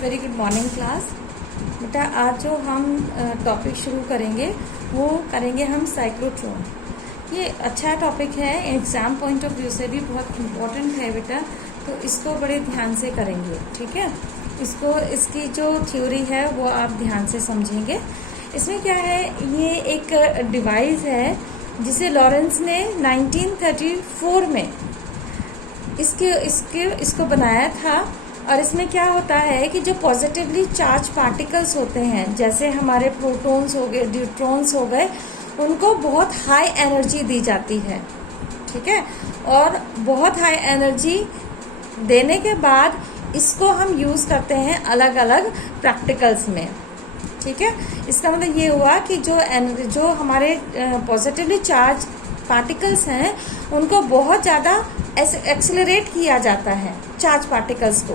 Very good morning class. बेटा आज जो हम टॉपिक शुरू करेंगे वो करेंगे हम साइक्लोट्रॉन। ये अच्छा टॉपिक है, एग्जाम पॉइंट ऑफ व्यू से भी बहुत इम्पोर्टेंट है बेटा, तो इसको बड़े ध्यान से करेंगे। ठीक है, इसकी जो थ्योरी है वो आप ध्यान से समझेंगे। इसमें क्या है, ये एक डिवाइस है जिसे लॉरेंस ने 1934 में इसको बनाया था। और इसमें क्या होता है कि जो पॉजिटिवली चार्ज पार्टिकल्स होते हैं, जैसे हमारे प्रोटॉन्स हो गए, न्यूट्रॉन्स हो गए, उनको बहुत हाई एनर्जी दी जाती है। ठीक है, और बहुत हाई एनर्जी देने के बाद इसको हम यूज करते हैं अलग अलग प्रैक्टिकल्स में। ठीक है, इसका मतलब ये हुआ कि जो हमारे पॉजिटिवली चार्ज पार्टिकल्स हैं उनको बहुत ज़्यादा एक्सेलरेट किया जाता है, चार्ज पार्टिकल्स को,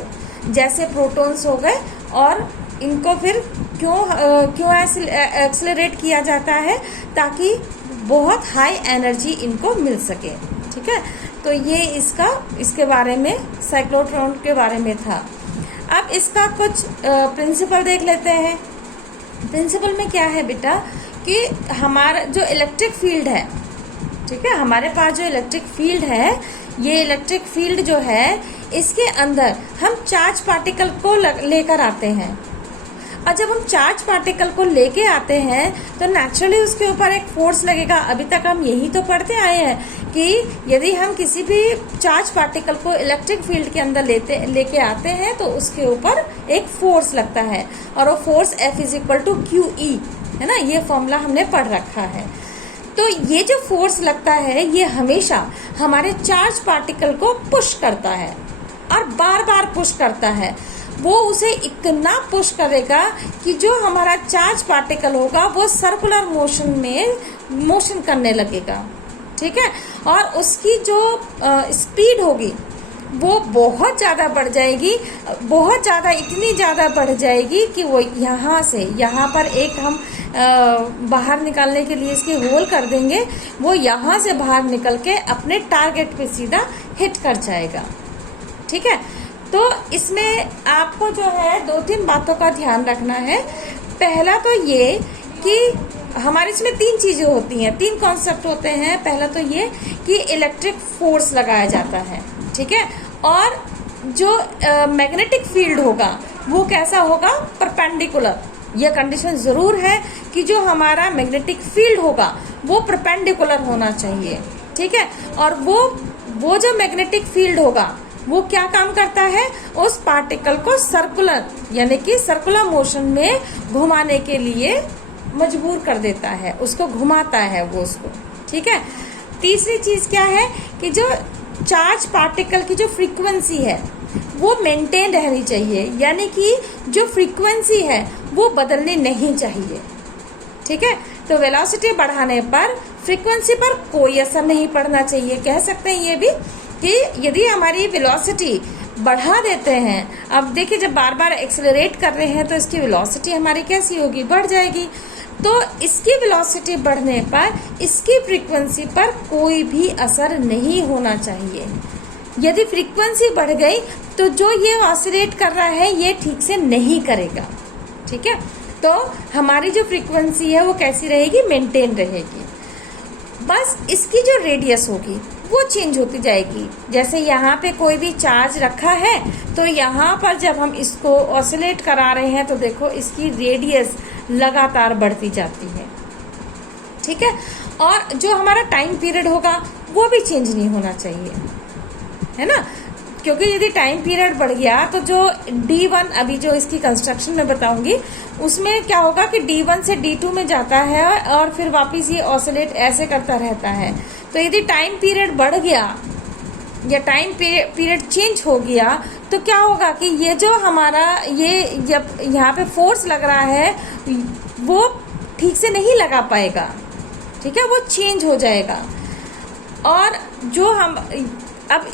जैसे प्रोटॉन्स हो गए। और इनको फिर क्यों एक्सेलरेट किया जाता है, ताकि बहुत हाई एनर्जी इनको मिल सके। ठीक है, तो ये इसके बारे में, साइक्लोट्रॉन के बारे में था। अब इसका कुछ प्रिंसिपल देख लेते हैं। प्रिंसिपल में क्या है बेटा कि हमारा जो इलेक्ट्रिक फील्ड है, ठीक है, हमारे पास जो इलेक्ट्रिक फील्ड है, ये इलेक्ट्रिक फील्ड जो है, इसके अंदर हम चार्ज पार्टिकल को लेकर आते हैं। और जब हम चार्ज पार्टिकल को लेके आते हैं तो नेचुरली उसके ऊपर एक फोर्स लगेगा। अभी तक हम यही तो पढ़ते आए हैं कि यदि हम किसी भी चार्ज पार्टिकल को इलेक्ट्रिक फील्ड के अंदर लेके आते हैं तो उसके ऊपर एक फोर्स लगता है, और वो फोर्स F=QE है ना, ये फॉर्मूला हमने पढ़ रखा है। तो ये जो फोर्स लगता है ये हमेशा हमारे चार्ज पार्टिकल को पुश करता है, और बार बार पुश करता है। वो उसे इतना पुश करेगा कि जो हमारा चार्ज पार्टिकल होगा वो सर्कुलर मोशन करने लगेगा। ठीक है, और उसकी जो स्पीड होगी वो बहुत ज़्यादा बढ़ जाएगी, बहुत ज़्यादा, इतनी ज़्यादा बढ़ जाएगी कि वो यहाँ पर एक हम बाहर निकालने के लिए इसके होल कर देंगे, वो यहाँ से बाहर निकल के अपने टारगेट पे सीधा हिट कर जाएगा। ठीक है, तो इसमें आपको जो है 2-3 बातों का ध्यान रखना है। पहला तो ये कि हमारे इसमें 3 चीजें होती हैं, 3 कॉन्सेप्ट होते हैं। पहला तो ये कि इलेक्ट्रिक फोर्स लगाया जाता है, ठीक है, और जो मैग्नेटिक फील्ड होगा वो कैसा होगा, परपेंडिकुलर। यह कंडीशन जरूर है कि जो हमारा मैग्नेटिक फील्ड होगा वो परपेंडिकुलर होना चाहिए। ठीक है, और वो जो मैग्नेटिक फील्ड होगा वो क्या काम करता है, उस पार्टिकल को सर्कुलर यानी कि सर्कुलर मोशन में घुमाने के लिए मजबूर कर देता है, उसको घुमाता है वो उसको। ठीक है, तीसरी चीज क्या है कि जो चार्ज पार्टिकल की जो फ्रीक्वेंसी है वो मेंटेन रहनी चाहिए, यानी कि जो फ्रीक्वेंसी है वो बदलनी नहीं चाहिए। ठीक है, तो वेलोसिटी बढ़ाने पर फ्रीक्वेंसी पर कोई असर नहीं पड़ना चाहिए। कह सकते हैं ये भी कि यदि हमारी वेलोसिटी बढ़ा देते हैं, अब देखिए जब बार बार एक्सेलरेट कर रहे हैं तो इसकी वेलोसिटी हमारी कैसी होगी, बढ़ जाएगी। तो इसकी वेलोसिटी बढ़ने पर इसकी फ्रीक्वेंसी पर कोई भी असर नहीं होना चाहिए। यदि फ्रीक्वेंसी बढ़ गई तो जो ये ऑसिलेट कर रहा है ये ठीक से नहीं करेगा। ठीक है, तो हमारी जो फ्रीक्वेंसी है वो कैसी रहेगी, मेंटेन रहेगी। बस इसकी जो रेडियस होगी वो चेंज होती जाएगी। जैसे यहाँ पे कोई भी चार्ज रखा है तो यहाँ पर जब हम इसको ऑसिलेट करा रहे हैं तो देखो इसकी रेडियस लगातार बढ़ती जाती है। ठीक है, और जो हमारा टाइम पीरियड होगा वो भी चेंज नहीं होना चाहिए, है ना, क्योंकि यदि टाइम पीरियड बढ़ गया तो जो D1, अभी जो इसकी कंस्ट्रक्शन में बताऊंगी उसमें क्या होगा कि D1 से D2 में जाता है और फिर वापस ये ऑसिलेट ऐसे करता रहता है। तो यदि टाइम पीरियड बढ़ गया या टाइम पीरियड चेंज हो गया तो क्या होगा कि ये जो हमारा ये जब यहाँ पे फोर्स लग रहा है वो ठीक से नहीं लगा पाएगा। ठीक है, वो चेंज हो जाएगा। और जो हम अब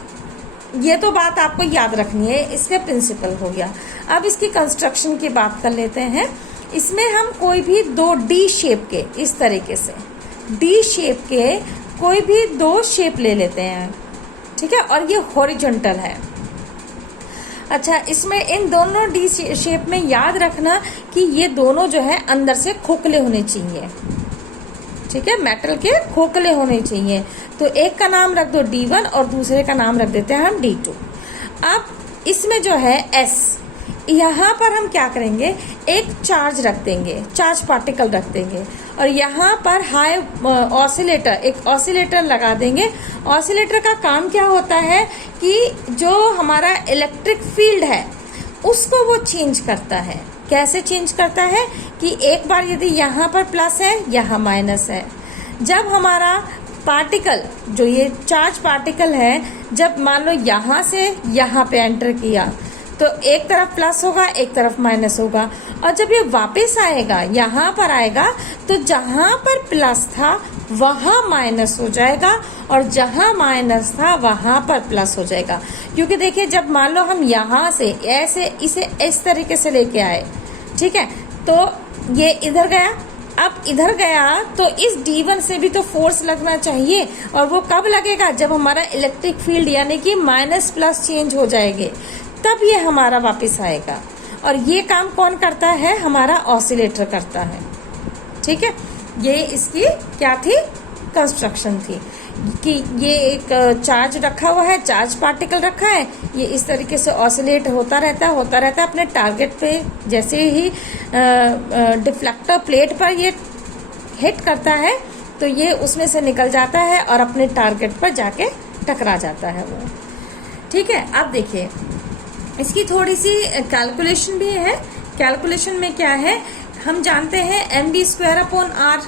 ये तो बात आपको याद रखनी है, इसका प्रिंसिपल हो गया। अब इसकी कंस्ट्रक्शन की बात कर लेते हैं। इसमें हम कोई भी 2 D शेप के, इस तरीके से D शेप के कोई भी 2 शेप ले लेते हैं। ठीक है, और ये हॉरिजॉन्टल है। अच्छा, इसमें इन दोनों डी शेप में याद रखना कि ये दोनों जो है अंदर से खोखले होने चाहिए, ठीक है, मेटल के खोखले होने चाहिए। तो एक का नाम रख दो D1 और दूसरे का नाम रख देते हैं हम D2। अब इसमें जो है S, यहाँ पर हम क्या करेंगे, एक चार्ज रख देंगे, चार्ज पार्टिकल रख देंगे, और यहाँ पर हाई ऑसिलेटर, एक ऑसिलेटर लगा देंगे। ऑसिलेटर का काम क्या होता है कि जो हमारा इलेक्ट्रिक फील्ड है उसको वो चेंज करता है। कैसे चेंज करता है कि एक बार यदि यहाँ पर प्लस है, यहाँ माइनस है, जब हमारा पार्टिकल, जो ये चार्ज पार्टिकल है, जब मान लो यहाँ से यहाँ पे एंटर किया तो एक तरफ प्लस होगा, एक तरफ माइनस होगा, और जब ये वापस आएगा, यहाँ पर आएगा, तो जहाँ पर प्लस था वहाँ माइनस हो जाएगा, और जहाँ माइनस था वहाँ पर प्लस हो जाएगा। क्योंकि देखिए, जब मान लो हम यहाँ से ऐसे इसे इस तरीके से लेके आए, ठीक है, तो ये इधर गया, अब इधर गया तो इस D1 से भी तो फोर्स लगना चाहिए, और वो कब लगेगा, जब हमारा इलेक्ट्रिक फील्ड यानी कि माइनस प्लस चेंज हो जाएंगे, तब ये हमारा वापस आएगा। और ये काम कौन करता है, हमारा ऑसिलेटर करता है, ठीक है। ये इसकी क्या थी, कंस्ट्रक्शन थी कि ये एक चार्ज रखा हुआ है, चार्ज पार्टिकल रखा है, ये इस तरीके से ऑसिलेट होता रहता है अपने टारगेट पे। जैसे ही डिफ्लेक्टर प्लेट पर ये हिट करता है तो ये उसमें से निकल जाता है और अपने टारगेट पर जाके टकरा जाता है वो, ठीक है। अब देखिए, इसकी थोड़ी सी कैलकुलेशन भी है। कैलकुलेशन में क्या है, हम जानते हैं mv²/r,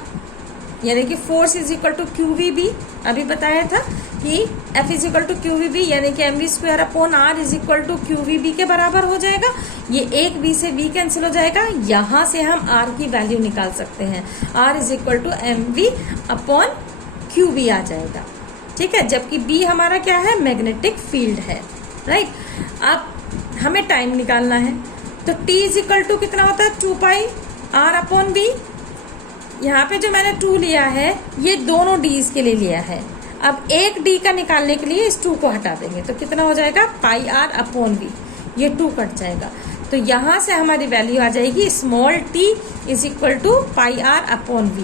यानी कि force is equal to QVB। अभी बताया था कि F is equal to QVB, यानी कि mv²/r is equal to QVB के बराबर हो जाएगा। ये एक B से V कैंसिल हो जाएगा, यहाँ से हम R की वैल्यू निकाल सकते हैं। R is equal to mv/QB आ जाएगा, ठीक है। जबकि B हमारा क्या है, मैग्नेटिक फील्ड है, राइट। अब हमें टाइम निकालना है, तो T इज इक्वल टू कितना होता है, 2πr/V। यहाँ पे जो मैंने 2 लिया है, ये दोनों D's के लिए लिया है। अब एक D का निकालने के लिए इस 2 को हटा देंगे, तो कितना हो जाएगा, πr/V, ये 2 कट जाएगा। तो यहाँ से हमारी वैल्यू आ जाएगी small t is equal to πr/V,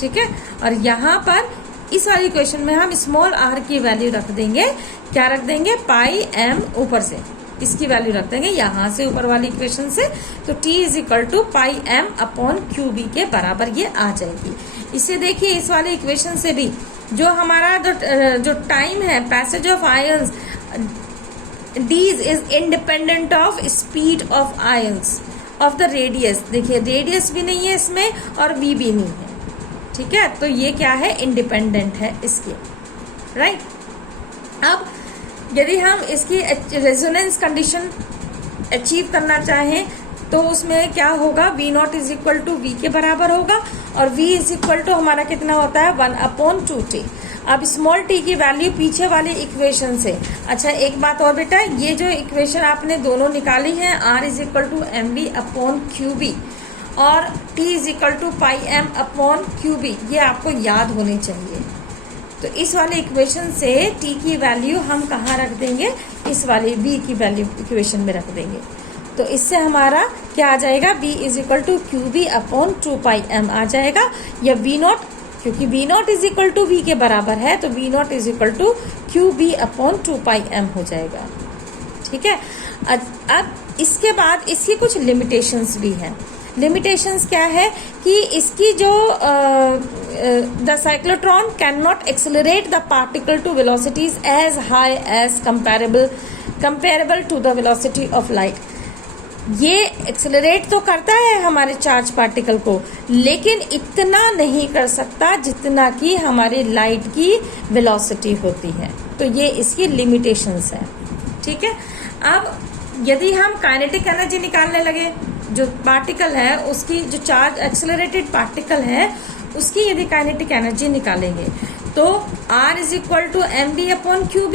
ठीक है। और यहाँ पर इस वाली इक्वेशन में हम स्मॉल r की वैल्यू रख देंगे, क्या रख देंगे, πm, ऊपर से इसकी वैल्यू रख देंगे यहाँ से ऊपर वाली इक्वेशन से, तो t is equal to πm/QB के बराबर ये आ जाएगी। इसे देखिए, इस वाले इक्वेशन से भी जो हमारा जो टाइम है passage of ions, D's is independent of speed of ions of the radius. देखिए, रेडियस भी नहीं है इसमें और V भी नहीं है, ठीक है। तो ये क्या है, इंडिपेंडेंट है इसके, राइट। अब यदि हम इसकी रेजोनेंस कंडीशन अचीव करना चाहें तो उसमें क्या होगा, V0 is equal to V के बराबर होगा, और V इज इक्वल टू हमारा कितना होता है, 1/2t। अब स्मॉल t की वैल्यू पीछे वाली इक्वेशन से। अच्छा, एक बात और बेटा, ये जो इक्वेशन आपने दोनों निकाली है, R is equal to mv/QB और T is equal to πm/QB, ये आपको याद होनी चाहिए। तो इस वाले इक्वेशन से T की वैल्यू हम कहाँ रख देंगे, इस वाले V की वैल्यू इक्वेशन में रख देंगे। तो इससे हमारा क्या आ जाएगा, V is equal to QB/2πm आ जाएगा, या V0, क्योंकि V0 is equal to V के बराबर है, तो V0 is equal to QB/2πm हो जाएगा, ठीक है। अब इसके बाद इसकी कुछ लिमिटेशंस भी हैं। लिमिटेशंस क्या है कि इसकी जो the cyclotron can not accelerate the particle to velocities as high as comparable to the velocity of light. ये एक्सेलरेट तो करता है हमारे चार्ज पार्टिकल को, लेकिन इतना नहीं कर सकता जितना कि हमारी लाइट की वेलोसिटी होती है। तो ये इसकी लिमिटेशंस है, ठीक है। अब यदि हम काइनेटिक एनर्जी निकालने लगे, जो पार्टिकल है उसकी, जो चार्ज एक्सेलरेटेड पार्टिकल है उसकी यदि काइनेटिक एनर्जी निकालेंगे, तो R is equal to mv/QB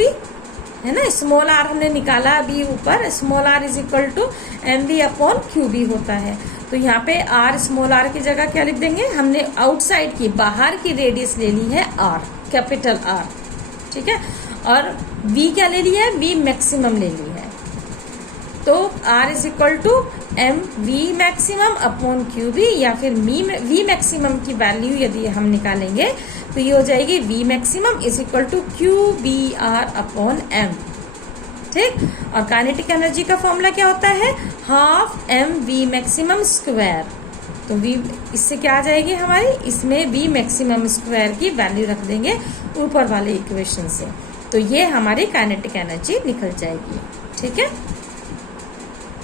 है ना। स्मॉल r हमने निकाला अभी ऊपर, small r is equal to mv/QB होता है। तो यहाँ पे r, स्मॉल r की जगह क्या लिख देंगे, हमने आउटसाइड की, बाहर की रेडियस ले ली है r, कैपिटल R, ठीक है। और v क्या ले लिया है, v मैक्सिमम ले ली है, तो R is equal to M V maximum upon Q B, या फिर वी मैक्सिमम की वैल्यू यदि हम निकालेंगे तो ये हो जाएगी V maximum is equal to Q B R upon M. ठीक, और काइनेटिक एनर्जी का फॉर्मूला क्या होता है, half M V maximum square. तो वी इससे क्या आ जाएगी हमारी, इसमें वी मैक्सिमम स्क्वायर की वैल्यू रख देंगे ऊपर वाले इक्वेशन से, तो ये हमारी काइनेटिक एनर्जी निकल जाएगी। ठीक है।